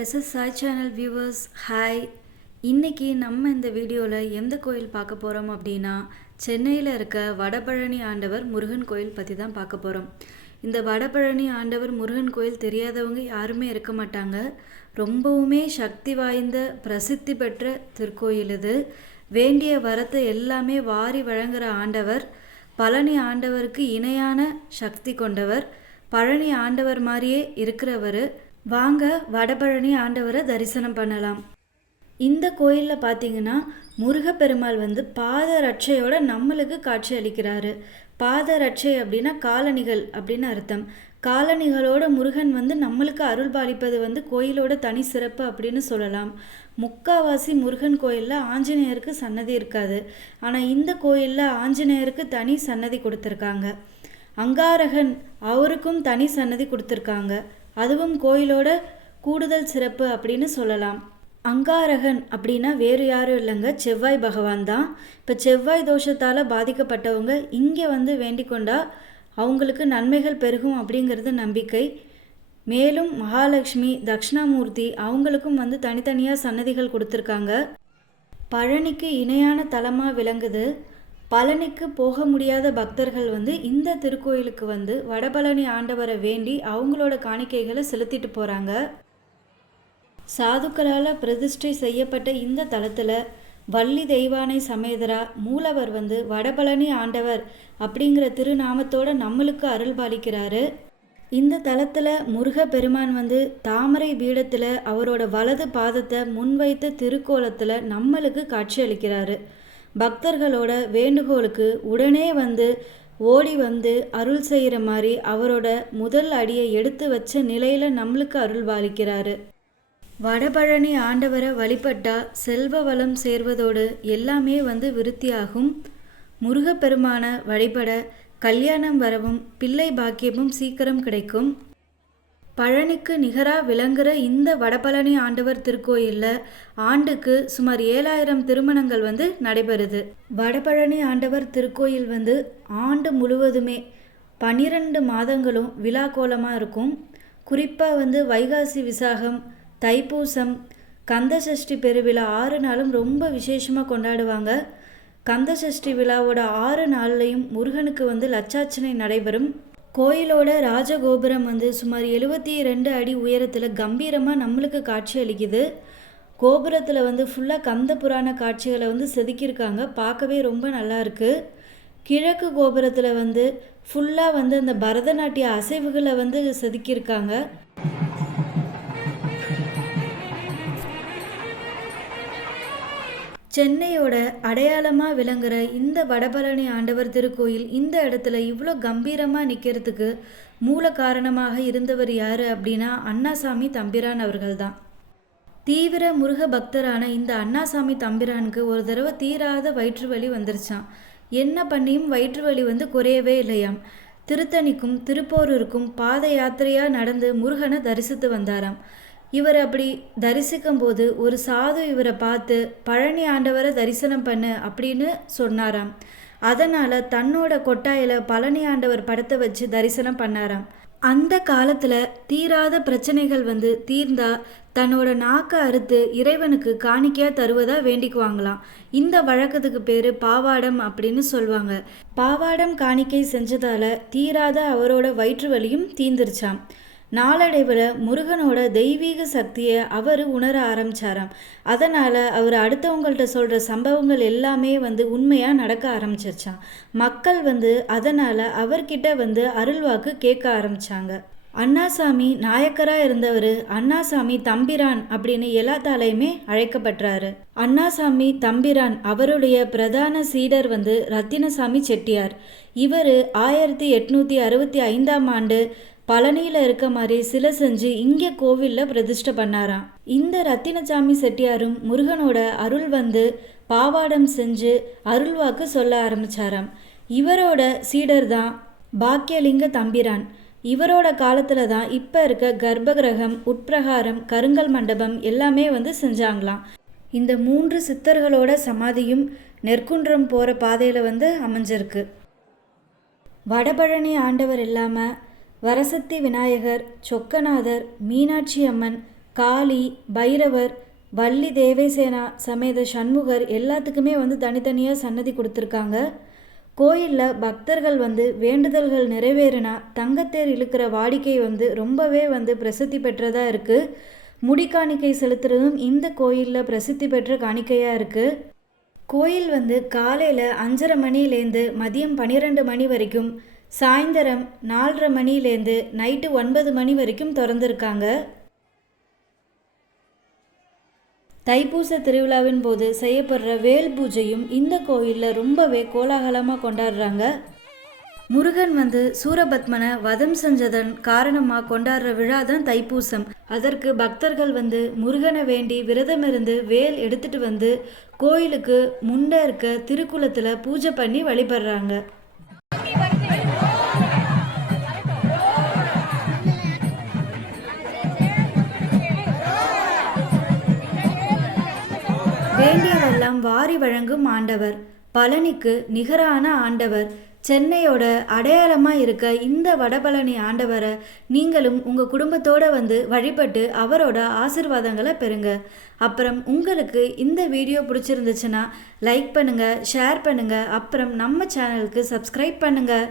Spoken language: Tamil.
S S Sai channel viewers hi இன்றைக்கி நம்ம இந்த வீடியோவில் எந்த கோயில் பார்க்க போகிறோம் அப்படின்னா சென்னையில் இருக்க வடபழனி ஆண்டவர் முருகன் கோயில் பற்றி தான் பார்க்க போகிறோம் இந்த வடபழனி ஆண்டவர் முருகன் கோயில் தெரியாதவங்க யாருமே இருக்க மாட்டாங்க. ரொம்பவுமே சக்தி வாய்ந்த பிரசித்தி பெற்ற திருக்கோயில் இது. வேண்டிய வரத்தை எல்லாமே வாரி வழங்குகிற ஆண்டவர். பழனி ஆண்டவருக்கு இணையான சக்தி கொண்டவர். பழனி ஆண்டவர் மாதிரியே இருக்கிறவர். வாங்க வடபழனி ஆண்டவரை தரிசனம் பண்ணலாம். இந்த கோயிலில் பார்த்தீங்கன்னா முருகப்பெருமாள் வந்து பாத ரட்சையோட நம்மளுக்கு காட்சி அளிக்கிறாரு. பாத ரட்சை அப்படின்னா காலணிகள் அப்படின்னு அர்த்தம். காலணிகளோட முருகன் வந்து நம்மளுக்கு அருள் பாலிப்பது வந்து கோயிலோட தனி சிறப்பு அப்படின்னு சொல்லலாம். முக்காவாசி முருகன் கோயிலில் ஆஞ்சநேயருக்கு சன்னதி இருக்காது. ஆனால் இந்த கோயிலில் ஆஞ்சநேயருக்கு தனி சன்னதி கொடுத்துருக்காங்க. அங்காரகன் அவருக்கும் தனி சன்னதி கொடுத்துருக்காங்க. அதுவும் கோயிலோட கூடுதல் சிறப்பு அப்படின்னு சொல்லலாம். அங்காரகன் அப்படின்னா வேறு யாரும் இல்லைங்க. செவ்வாய் பகவான் தான். இப்போ செவ்வாய் தோஷத்தால் பாதிக்கப்பட்டவங்க இங்கே வந்து வேண்டிக்கொண்டால் அவங்களுக்கு நன்மைகள் பெருகும் அப்படிங்கிறது நம்பிக்கை. மேலும் மகாலட்சுமி தக்ஷணாமூர்த்தி அவங்களுக்கும் வந்து தனித்தனியாக சன்னதிகள் கொடுத்துருக்காங்க. பழனிக்கு இணையான தலமாக விளங்குது. பழனிக்கு போக முடியாத பக்தர்கள் வந்து இந்த திருக்கோயிலுக்கு வந்து வடபழனி ஆண்டவரை வேண்டி அவங்களோட காணிக்கைகளை செலுத்திட்டு போகிறாங்க சாதுக்களால் பிரதிஷ்டை செய்யப்பட்ட இந்த தலத்தில் வள்ளி தெய்வானை சமேதரா மூலவர் வந்து வடபழனி ஆண்டவர் அப்படிங்கிற திருநாமத்தோட நம்மளுக்கு அருள் பாலிக்கிறாரு. இந்த தலத்தில் முருக பெருமான் வந்து தாமரை பீடத்தில் அவரோட வலது பாதத்தை முன்வைத்த திருக்கோலத்தில் நம்மளுக்கு காட்சி அளிக்கிறாரு. பக்தர்களோட வேண்டுகோளுக்கு உடனே வந்து ஓடி வந்து அருள் செய்கிற மாதிரி அவரோட முதல் அடியை எடுத்து வச்ச நிலையில் நம்மளுக்கு அருள் பாலிக்கிறாரு வடபழனி ஆண்டவரை வழிபட்டா செல்வ வளம் சேர்வதோடு எல்லாமே வந்து விருத்தியாகும். முருகப்பெருமான வழிபட கல்யாணம் வரவும் பிள்ளை பாக்கியமும் சீக்கிரம் கிடைக்கும். பழனிக்கு நிகராக விளங்குற இந்த வடபழனி ஆண்டவர் திருக்கோயிலில் ஆண்டுக்கு சுமார் ஏழாயிரம் திருமணங்கள் வந்து நடைபெறுது. வடபழனி ஆண்டவர் திருக்கோயில் வந்து ஆண்டு முழுவதுமே பன்னிரண்டு மாதங்களும் விழா கோலமாக இருக்கும். குறிப்பாக வந்து வைகாசி விசாகம் தைப்பூசம் கந்தசஷ்டி பெருவிழா ஆறு நாளும் ரொம்ப விசேஷமாக கொண்டாடுவாங்க. கந்தசஷ்டி விழாவோட ஆறு நாள்லையும் முருகனுக்கு வந்து லட்சாச்சனை நடைபெறும். கோயிலோட ராஜகோபுரம் வந்து சுமார் எழுபத்தி ரெண்டு அடி உயரத்தில் கம்பீரமாக நம்மளுக்கு காட்சி அளிக்குது. கோபுரத்தில் வந்து ஃபுல்லாக கந்த புராண காட்சிகளை வந்து செதுக்கியிருக்காங்க. பார்க்கவே ரொம்ப நல்லா இருக்குது கிழக்கு கோபுரத்தில் வந்து ஃபுல்லாக வந்து அந்த பரதநாட்டிய அசைவுகளை வந்து செதுக்கியிருக்காங்க. சென்னையோட அடையாளமாக விளங்குற இந்த வடபழனி ஆண்டவர் திருக்கோயில் இந்த இடத்துல இவ்வளோ கம்பீரமாக நிற்கிறதுக்கு மூல காரணமாக இருந்தவர் யார் அப்படின்னா அண்ணாசாமி தம்பிரான் அவர்கள் தான் தீவிர முருக பக்தரான இந்த அண்ணாசாமி தம்பிரானுக்கு ஒரு தடவை தீராத வயிற்று வலி வந்துருச்சான் என்ன பண்ணியும் வயிற்று வலி வந்து குறையவே இல்லையாம். திருத்தணிக்கும் திருப்போரூருக்கும் பாத யாத்திரையாக நடந்து முருகனை தரிசித்து வந்தாராம். இவர் அப்படி தரிசிக்கும் போது ஒரு சாது இவரை பார்த்து பழனி ஆண்டவரை தரிசனம் பண்ணு அப்படின்னு சொன்னாராம். அதனால் தன்னோட கொட்டாயில் பழனி ஆண்டவர் படத்தை வச்சு தரிசனம் பண்ணாராம். அந்த காலத்தில் தீராத பிரச்சனைகள் வந்து தீர்ந்தா தன்னோட நாக்கை அறுத்து இறைவனுக்கு காணிக்கையாக தருவதா வேண்டிக்குவாங்களாம். இந்த வழக்கத்துக்கு பேர் பாவாடம் அப்படின்னு சொல்லுவாங்க பாவாடம் காணிக்கை செஞ்சதால தீராத அவரோட வயிற்று வலியும் தீந்துருச்சாம். நாளடைவில் முருகனோட தெய்வீக சக்தியை அவர் உணர ஆரம்பிச்சாராம். அதனால் அவர் அடுத்தவங்கள்ட்ட சொல்கிற சம்பவங்கள் எல்லாமே வந்து உண்மையாக நடக்க ஆரம்பிச்சிருச்சான் மக்கள் வந்து அதனால் அவர்கிட்ட வந்து அருள்வாக்கு கேட்க ஆரம்பித்தாங்க அண்ணாசாமி நாயக்கராக இருந்தவர் அண்ணாசாமி தம்பிரான் அப்படின்னு எல்லாத்தாலையுமே அழைக்கப்பட்டாரு அண்ணாசாமி தம்பிரான் அவருடைய பிரதான சீடர் வந்து ரத்தினசாமி செட்டியார். இவர் ஆயிரத்தி எட்நூற்றி அறுபத்தி ஐந்தாம் ஆண்டு பழனியில் இருக்க மாதிரி சிலை செஞ்சு இங்கே கோவிலில் பிரதிஷ்டை பண்ணாராம். இந்த ரத்தினசாமி செட்டியாரும் முருகனோட அருள் வந்து பாவாடம் செஞ்சு அருள்வாக்கு சொல்ல ஆரம்பிச்சாராம். இவரோட சீடர் தான் பாக்கியலிங்க தம்பிரான். இவரோட காலத்தில் தான் இப்போ இருக்க கர்ப்பகிரகம் உட்பிரகாரம் கருங்கல் மண்டபம் எல்லாமே வந்து செஞ்சாங்களாம். இந்த மூன்று சித்தர்களோட சமாதியும் நெற்குன்றம் போகிற பாதையில் வந்து அமைஞ்சிருக்கு. வடபழனி ஆண்டவர் இல்லாமல் வரசக்தி விநாயகர் சொக்கநாதர் மீனாட்சி அம்மன் காளி பைரவர் வள்ளி தேவேசேனா சமேத சண்முகர் எல்லாத்துக்குமே வந்து தனித்தனியாக சன்னதி கொடுத்துருக்காங்க. கோயிலில் பக்தர்கள் வந்து வேண்டுதல்கள் நிறைவேறினா தங்கத்தேர் இழுக்கிற வாடிக்கை வந்து ரொம்பவே வந்து பிரசித்தி பெற்றதாக இருக்குது முடிக்காணிக்கை செலுத்துறதும் இந்த கோயிலில் பிரசித்தி பெற்ற காணிக்கையாக இருக்குது கோயில் வந்து காலையில் அஞ்சரை மணிலேருந்து மதியம் பன்னிரெண்டு மணி வரைக்கும் சாயந்தரம் நாலரை மணிலேருந்து நைட்டு ஒன்பது மணி வரைக்கும் திறந்துருக்காங்க. தைப்பூச திருவிழாவின் போது செய்யப்படுற வேல் பூஜையும் இந்த கோயிலில் ரொம்பவே கோலாகலமாக கொண்டாடுறாங்க. முருகன் வந்து சூரபத்மனை வதம் செஞ்சதன் காரணமாக கொண்டாடுற விழா தான் தைப்பூசம். அதற்கு பக்தர்கள் வந்து முருகனை வேண்டி விரதம் இருந்து வேல் எடுத்துட்டு வந்து கோயிலுக்கு முண்டை இருக்க திருக்குளத்தில் பூஜை பண்ணி வழிபடுறாங்க. வேண்டியதெல்லாம் வாரி வழங்கும் ஆண்டவர். பழனிக்கு நிகரான ஆண்டவர். சென்னையோட அடையாளமாக இருக்க இந்த வடபழனி ஆண்டவரை நீங்களும் உங்கள் குடும்பத்தோடு வந்து வழிபட்டு அவரோட ஆசிர்வாதங்களை பெறுங்க. அப்புறம் உங்களுக்கு இந்த வீடியோ பிடிச்சிருந்துச்சுன்னா லைக் பண்ணுங்கள் ஷேர் பண்ணுங்கள் அப்புறம் நம்ம சேனலுக்கு சப்ஸ்கிரைப் பண்ணுங்கள்